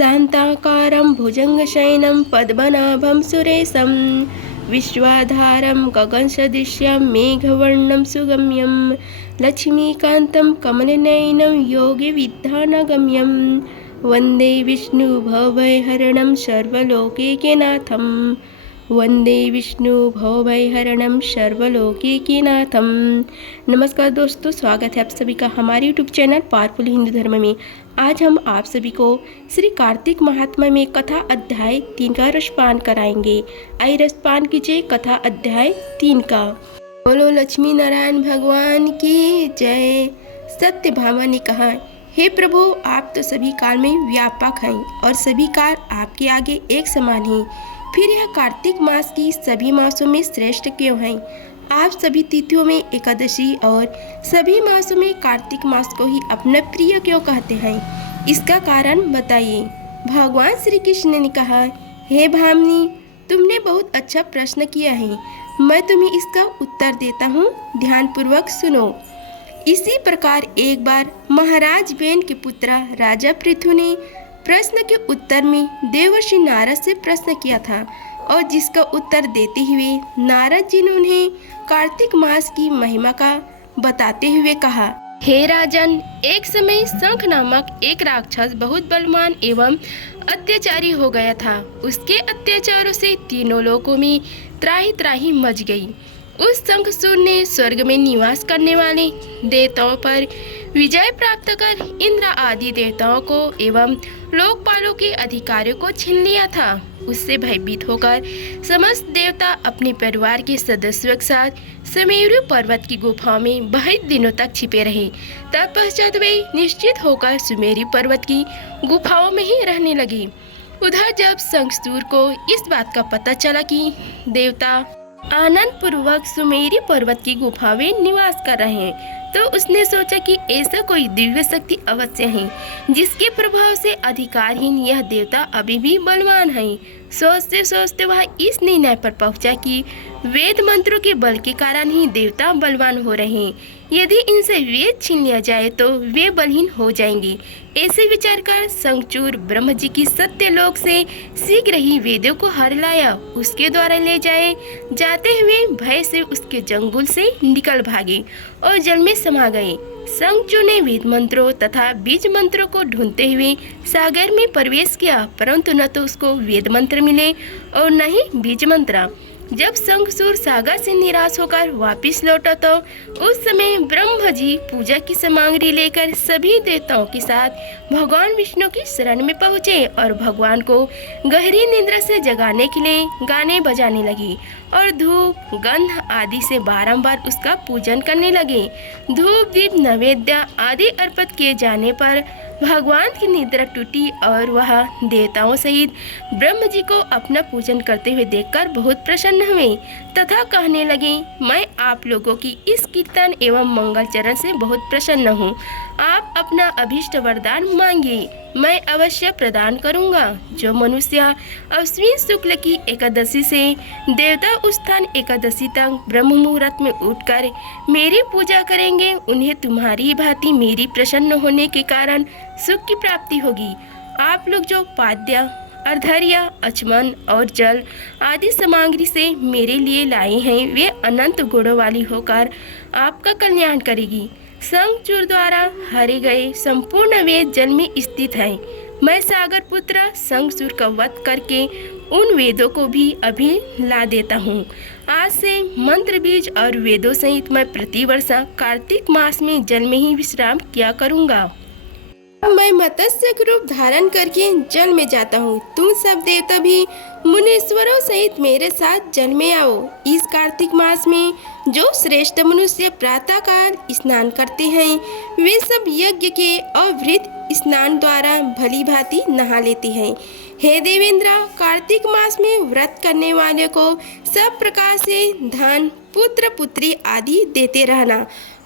शान्ताकारं भुजङ्गशयनं पद्मनाभं सुरेशं विश्वाधारं गगनसदृश्यं मेघवर्णं सुगम्यं लक्ष्मीकान्तं कमलनयनं योगिविद्यानगम्यं वन्दे विष्णुभवभयहरणं सर्वलोकैकनाथं वंदे विष्णु भवभयहरणं सर्वलोकैकनाथं। नमस्कार दोस्तों, स्वागत है आप सभी का हमारे यूट्यूब चैनल पावरफुल हिंदू धर्म में। आज हम आप सभी को श्री कार्तिक महात्म्य में कथा अध्याय 3 का रसपान कराएंगे। आइए रसपान कीजिए कथा अध्याय 3 का। बोलो लक्ष्मी नारायण भगवान की जय। सत्यभामा ने कहा, हे प्रभु, आप तो सभी काल में व्यापक हैं और सभी काल आपके आगे एक समान हैं। फिर यह कार्तिक मास की सभी मासों में श्रेष्ठ क्यों हैं? आप सभी तिथियों में एकादशी और सभी मासों में कार्तिक मास को ही अपना प्रिय क्यों कहते हैं? इसका कारण बताइए। भगवान श्री कृष्ण ने कहा, हे भामिनी, तुमने बहुत अच्छा प्रश्न किया है। मैं तुम्हें इसका उत्तर देता हूँ, ध्यानपूर्वक सुनो। इसी प्रकार एक बार महाराज बेन के पुत्र राजा पृथु ने प्रश्न के उत्तर में देवर्षि नारद से प्रश्न किया था और जिसका उत्तर देते हुए नारद जी ने उन्हें कार्तिक मास की महिमा का बताते हुए कहा, हे राजन, एक समय शंख नामक एक राक्षस बहुत बलवान एवं अत्याचारी हो गया था। उसके अत्याचारों से तीनों लोकों में त्राही त्राही मच गई। उस शंखसूर ने स्वर्ग में निवास करने वाले देवताओं पर विजय प्राप्त कर इंद्र आदि देवताओं को एवं लोकपालों के अधिकारियों को छीन लिया था। उससे भयभीत होकर समस्त देवता अपने परिवार के सदस्यों के साथ सुमेरु पर्वत की गुफाओं में बहुत दिनों तक छिपे रहे। तत्पश्चात वे निश्चित होकर सुमेरु पर्वत की गुफाओं में ही रहने लगे। उधर जब शंखसूर को इस बात का पता चला कि देवता आनंद पूर्वक सुमेरु पर्वत की गुफा में निवास कर रहे हैं, तो उसने सोचा कि ऐसा कोई दिव्य शक्ति अवश्य है जिसके प्रभाव से अधिकारहीन यह देवता अभी भी बलवान है। सोचते सोचते वह इस निर्णय पर पहुंचा कि वेद मंत्रों के बल के कारण ही देवता बलवान हो रहे हैं। यदि इनसे वेद छीन लिया जाए तो वे बलहीन हो जाएंगे। ऐसे विचार कर शंखचूर ब्रह्म जी की सत्यलोक से शीघ्र ही वेदों को हर लाया। उसके द्वारा ले जाते हुए भय से उसके जंगल से निकल भागे और जल में समा गए। शंखचूर ने वेद मंत्रों तथा बीज मंत्रों को ढूंढते हुए सागर में प्रवेश किया, परंतु न तो उसको वेद मंत्र मिले और न ही बीज मंत्र। जब शंखसूर सागर से निराश होकर वापस लौटा तो उस समय ब्रह्मा जी पूजा की सामग्री लेकर सभी देवताओं के साथ भगवान विष्णु की शरण में पहुँचे और भगवान को गहरी निद्रा से जगाने के लिए गाने बजाने लगे और धूप गंध आदि से बारंबार उसका पूजन करने लगे। धूप दीप नैवेद्य आदि अर्पित किए जाने पर भगवान की निद्रा टूटी और वह देवताओं सहित ब्रह्म जी को अपना पूजन करते हुए देखकर बहुत प्रसन्न हुए तथा कहने लगे, मैं आप लोगों की इस कीर्तन एवं मंगल चरण से बहुत प्रसन्न हूँ। आप अपना अभीष्ट वरदान मांगिए, मैं अवश्य प्रदान करूँगा। जो मनुष्य अश्विन शुक्ल की एकादशी से देवता उत्थान एकादशी तक ब्रह्म मुहूर्त में उठकर मेरी पूजा करेंगे, उन्हें तुम्हारी भांति मेरी प्रसन्न होने के कारण सुख की प्राप्ति होगी। आप लोग जो पाद्य अर्धर्य अचमन और जल आदि सामग्री से मेरे लिए लाए हैं, वे अनंत गुणों वाली होकर आपका कल्याण करेगी। शंखचूर द्वारा हरे गए संपूर्ण वेद जल में स्थित है। मैं सागर पुत्र शंखचूर का वध करके उन वेदों को भी अभी ला देता हूँ। आज से मंत्र बीज और वेदों सहित मैं प्रतिवर्ष कार्तिक मास में जल में ही विश्राम किया करूँगा। मैं मत्स्य रूप धारण करके जल में जाता हूँ। तुम सब देवता भी मुनीश्वरों सहित मेरे साथ जल में आओ। इस कार्तिक मास में जो श्रेष्ठ मनुष्य प्रातःकाल स्नान करते हैं, वे सब यज्ञ के अवृत स्नान द्वारा भली भांति नहा लेते हैं। हे देवेंद्र, कार्तिक मास में व्रत करने वाले को सब प्रकार से धन पुत्र पुत्री आदि देते रहना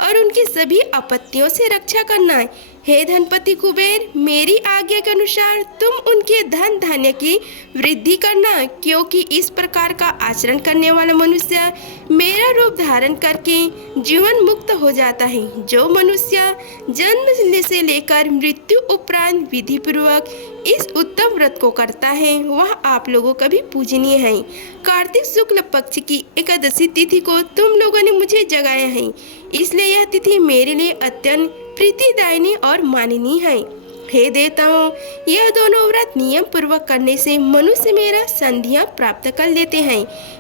और उनकी सभी आपत्तियों से रक्षा करना। हे धनपति कुबेर, मेरी आज्ञा के अनुसार तुम उनके धन धान्य की वृद्धि करना, क्योंकि इस प्रकार का आचरण करने वाला मनुष्य मेरा रूप धारण करके जीवन मुक्त हो जाता है। जो मनुष्य जन्म से लेकर मृत्यु उपरांत विधि पूर्वक इस उत्तम व्रत को करता है, वह आप लोगों का भी पूजनीय है। कार्तिक शुक्ल पक्ष की एकादशी तिथि को तुम लोगों ने मुझे जगाया है, इसलिए यह तिथि मेरे लिए अत्यंत प्रीतिदायिनी और माननीय है। हे देवताओं, यह दोनों व्रत नियम पूर्वक करने से मनुष्य मेरा संध्या प्राप्त कर लेते हैं।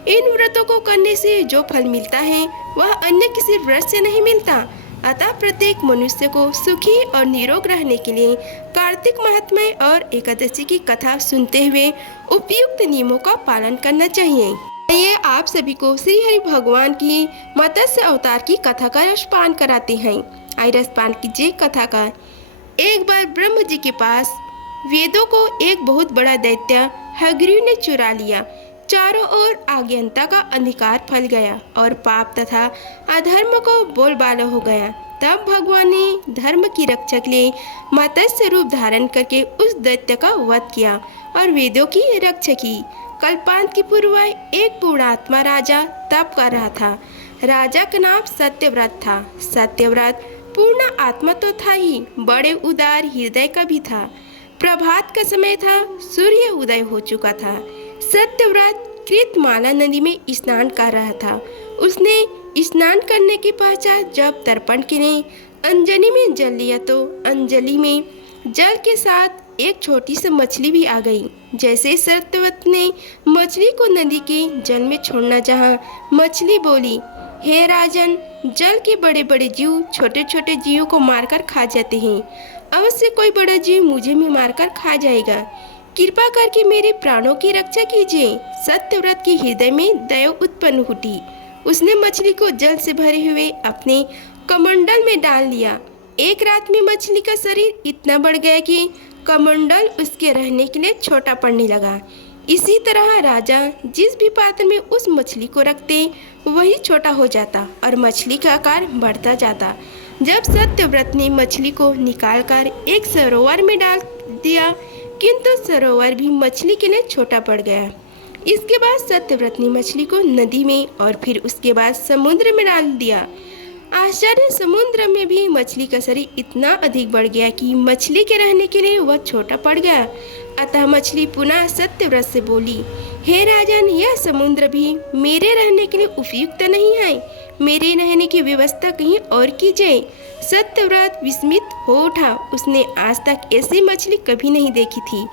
इन व्रतों को करने से जो फल मिलता है वह अन्य किसी व्रत से नहीं मिलता। अतः प्रत्येक मनुष्य को सुखी और निरोग रहने के लिए कार्तिक महात्म्य और एकादशी की कथा सुनते हुए उपयुक्त नियमों का पालन करना चाहिए। ये आप सभी को श्री हरि भगवान की मत्स्य अवतार की कथा का रसपान कराते हैं। आई रसपान कीजिए कथा का। एक बार ब्रह्म जी के पास वेदों को एक बहुत बड़ा दैत्य हयग्रीव ने चुरा लिया। चारों ओर अज्ञानता का अंधकार फैल गया और पाप तथा अधर्म को बोलबाला हो गया। तब भगवान ने धर्म की रक्षा के लिए मत्स्य रूप धारण करके उस दैत्य का वध किया और वेदों की रक्षा की। कल्पांत की पूर्व एक पूर्णात्मा राजा तप कर रहा था। राजा का नाम सत्यव्रत था। सत्यव्रत पूर्ण आत्मा तो था ही, बड़े उदार हृदय का भी था। प्रभात का समय था, सूर्य उदय हो चुका था। सत्यव्रत कृतमाला नदी में स्नान कर रहा था। उसने स्नान करने के पश्चात जब तर्पण के लिए अंजलि में जल लिया तो अंजलि में जल के साथ एक छोटी सी मछली भी आ गई। जैसे सत्यव्रत ने मछली को नदी के जल में छोड़ना चाहा, मछली बोली, हे राजन, जल के बड़े बड़े जीव छोटे छोटे जीवों को मारकर खा जाते हैं। अवश्य कोई बड़ा जीव मुझे भी मारकर खा जाएगा। कृपा करके मेरे प्राणों की रक्षा कीजिए। सत्यव्रत के हृदय में दया उत्पन्न हुई। उसने मछली को जल से भरे हुए अपने कमंडल में डाल लिया। एक रात में मछली का शरीर इतना बढ़ गया कि कमंडल उसके रहने के लिए छोटा पड़ने लगा। इसी तरह राजा जिस भी पात्र में उस मछली को रखते वही छोटा हो जाता और मछली का आकार बढ़ता जाता। जब सत्यव्रत ने मछली को निकालकर एक सरोवर में डाल दिया, किंतु सरोवर भी मछली के लिए छोटा पड़ गया। इसके बाद सत्यव्रत ने मछली को नदी में और फिर उसके बाद समुद्र में डाल दिया। आश्चर्य, समुद्र में भी मछली का शरीर इतना अधिक बढ़ गया कि मछली के रहने के लिए वह छोटा पड़ गया। अतः मछली पुनः सत्यव्रत से बोली, हे राजन, यह समुद्र भी मेरे रहने के लिए उपयुक्त नहीं है। मेरे रहने की व्यवस्था कहीं और कीजिए। सत्यव्रत विस्मित हो उठा। उसने आज तक ऐसी मछली कभी नहीं देखी थी।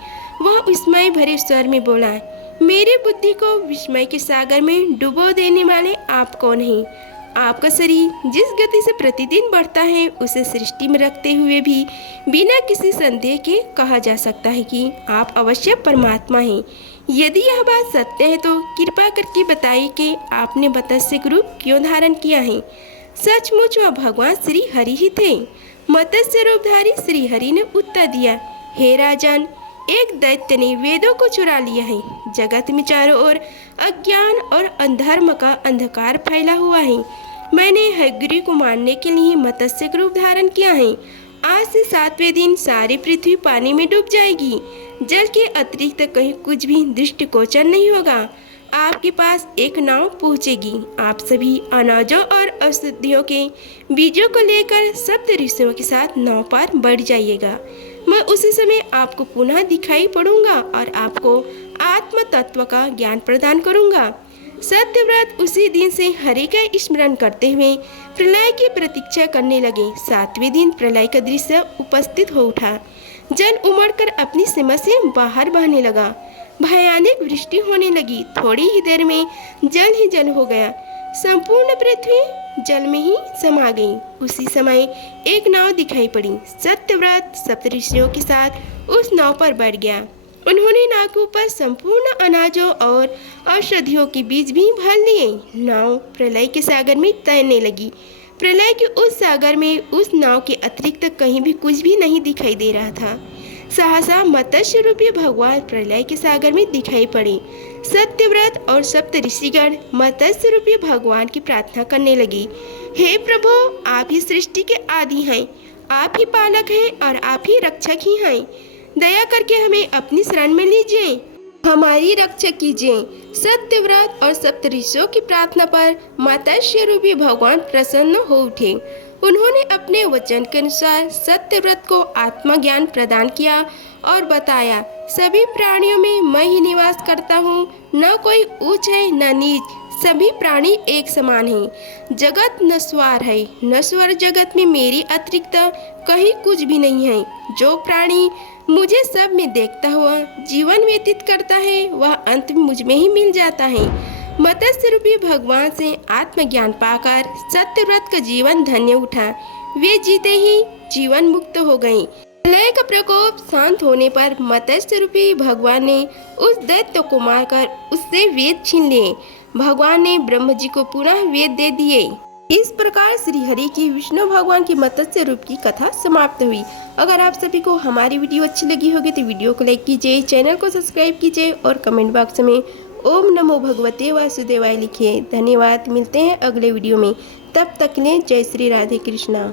वह विस्मय भरे स्वर में बोला, मेरी बुद्धि को विस्मय के सागर में डुबो देने वाले आप कौन हैं? आपका शरीर जिस गति से प्रतिदिन बढ़ता है उसे सृष्टि में रखते हुए भी बिना किसी संदेह के कहा जा सकता है कि आप अवश्य परमात्मा हैं। यदि यह बात सत्य है तो कृपा करके बताइए कि आपने मत्स्य रूप क्यों धारण किया है। सचमुच वह भगवान श्री हरि ही थे। मत्स्य रूपधारी श्री हरि ने उत्तर दिया, हे राजन, एक दैत्य ने वेदों को चुरा लिया है। जगत में चारों ओर अज्ञान और अधर्म का अंधकार फैला हुआ है। मैंने हयग्रीव को मारने के लिए मत्स्य रूप धारण किया है। आज से 7वें दिन सारी पृथ्वी पानी में डूब जाएगी। जल के अतिरिक्त कहीं कुछ भी दृष्टिगोचर नहीं होगा। आपके पास एक नाव पहुंचेगी। आप सभी अनाजों और औषधियों के बीजों को लेकर सप्त ऋषियों के साथ नाव पर बढ़ जाइएगा। मैं उसी समय आपको पुनः दिखाई पड़ूंगा और आपको आत्म तत्व का ज्ञान प्रदान करूंगा। सत्यव्रत उसी दिन से हरि का स्मरण करते हुए प्रलय की प्रतीक्षा करने लगे। 7वें दिन प्रलय का दृश्य उपस्थित हो उठा। जल उमड़कर अपनी सीमा से बाहर बहने लगा। भयानक वृष्टि होने लगी। थोड़ी ही देर में जल ही जल हो गया। संपूर्ण पृथ्वी जल में ही समा गई। उसी समय एक नाव दिखाई पड़ी। सत्यव्रत सप्तऋषियों के साथ उस नाव पर बैठ गया। उन्होंने नाव के ऊपर संपूर्ण अनाजों और औषधियों के बीज भी भर लिए। नाव प्रलय के सागर में तैरने लगी। प्रलय के उस सागर में उस नाव के अतिरिक्त कहीं भी कुछ भी नहीं दिखाई दे रहा था। सहसा मत्स्य रूपी भगवान प्रलय के सागर में दिखाई पड़े। सत्यव्रत और सप्त ऋषिगण मत्स्य रूपी भगवान की प्रार्थना करने लगी, हे प्रभु, आप ही सृष्टि के आदि हैं। आप ही पालक हैं और आप ही रक्षक ही हैं। दया करके हमें अपनी शरण में लीजिए, हमारी रक्षा कीजिए। सत्यव्रत और सप्तऋषियों की प्रार्थना पर मत्स्य रूपी भगवान प्रसन्न हो उठे। उन्होंने अपने वचन के अनुसार सत्यव्रत को आत्मज्ञान प्रदान किया और बताया, सभी प्राणियों में मैं ही निवास करता हूँ, न कोई ऊंच है न नीच, सभी प्राणी एक समान हैं। जगत नश्वर है, नश्वर जगत में मेरी अतिरिक्त कहीं कुछ भी नहीं है। जो प्राणी मुझे सब में देखता हुआ जीवन व्यतीत करता है, वह अंत में मुझ में ही मिल जाता है। मत्स्य रूपी भगवान से आत्मज्ञान पाकर सत्यव्रत का जीवन धन्य उठा। वे जीते ही जीवन मुक्त हो गए। प्रलय का प्रकोप शांत होने पर मत्स्य रूपी भगवान ने उस दैत्य को मारकर उससे वेद छीन लिए। भगवान ने ब्रह्म जी को पुनः वेद दे दिए। इस प्रकार श्री हरि की विष्णु भगवान की मत्स्य रूप की कथा समाप्त हुई। अगर आप सभी को हमारी वीडियो अच्छी लगी होगी तो वीडियो को लाइक कीजिए, चैनल को सब्सक्राइब कीजिए और कमेंट बॉक्स में ओम नमो भगवते वासुदेवाय लिखिए। धन्यवाद। मिलते हैं अगले वीडियो में, तब तक के लिए जय श्री राधे कृष्णा।